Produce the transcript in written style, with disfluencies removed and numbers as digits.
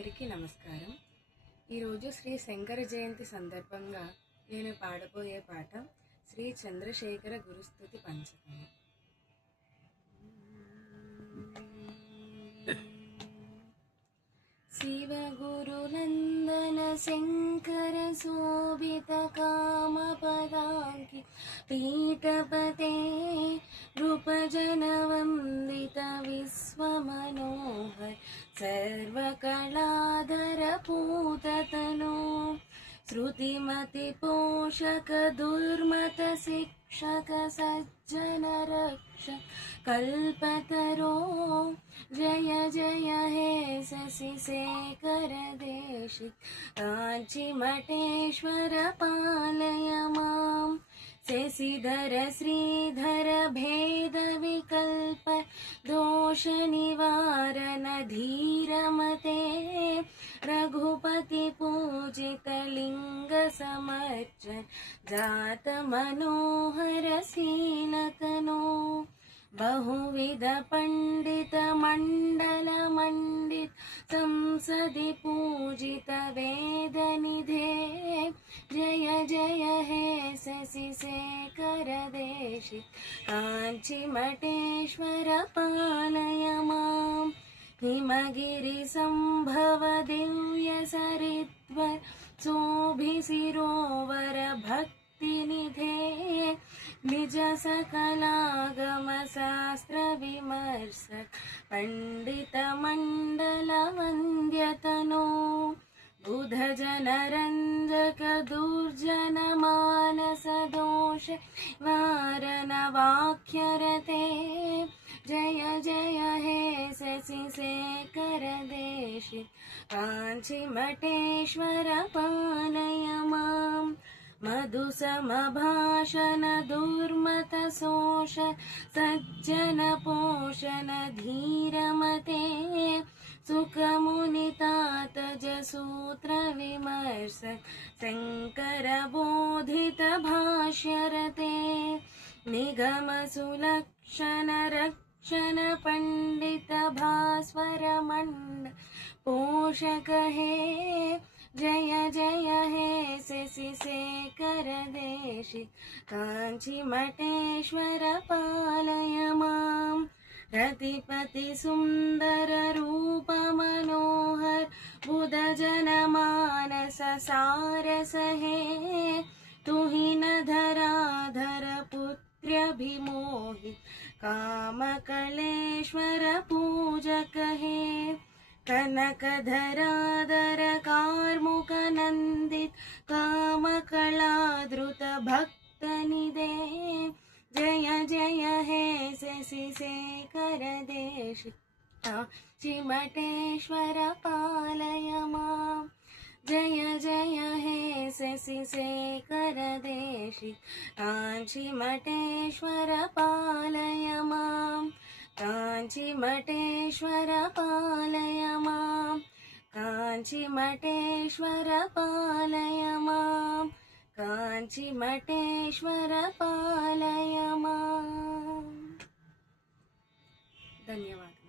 అందరికీ నమస్కారం. ఈరోజు శ్రీ శంకర జయంతి సందర్భంగా నేను పాడబోయే పాట శ్రీ చంద్రశేఖర గురుస్తుతి పంచకము. శివ గురునందన శంకర శోభిత కామ పదాంకి పీఠపతే నృపజన వందిత విశ్వమనోహर सर्वकलाधर पूततनो श्रुतिमति पोषक दुर्मत शिक्षक सज्जन रक्षक कल्पतरो जय जय हे शशि शेखर देशिक कांची मठेश्वर पालय मां शशिधर श्रीधर भेद विकल्प दोष निवारण धीरमते रघुपति पूजित लिंग समर्चन जात मनोहर शीलकनो बहुविध पंडित मंडल मंडित संसदि पूजित वेद निधे जय जय हे शशि शेखर देशिक कांची मठेश्वर पालय मां हिमगिरि संभव दिव्य सरिद्वर शोभिशिरोवर भक्ति निधे निज सकलागम शास्त्र विमर्शक पंडित मंडल वंद्यतनो बुध जन रंजक दुर्जन मानस दोष वारण वाक्यरते जय जय हे शशि शेखर देशिक कांची मठेश्वर पालय मां मधुसमभाषण दुर्मत शोष सज्जन पोषण धीरमते सुखमुनितात सूत्र विमर्शक शंकर बोधित भाष्यरते निगम सुलक्षण रक्षण पंडित भास्वर मंड पोषक हे जय जय हे शशि शेखर देशिक कांची मठेश्वर पालय मां रतिपति सुंदर रूप मनोहर बुध जन मानस सारस हे तुहिन धराधर पुत्र्यभिमोहित काम कलेश्वर पूजक हे कनक धराधर कार्मुक नंदित काम कला द्रुत भक्त निधे जय जय हे शशि शेखर देशिक कांची मठेश्वर पालय मां जय जय हे शशि शेखर देशिक कांची मठेश्वर पालय मां कांची मठेश्वर पालय मां कांची मठेश्वर पालय मां कांची मठेश्वर पालय मां। धन्यवाद।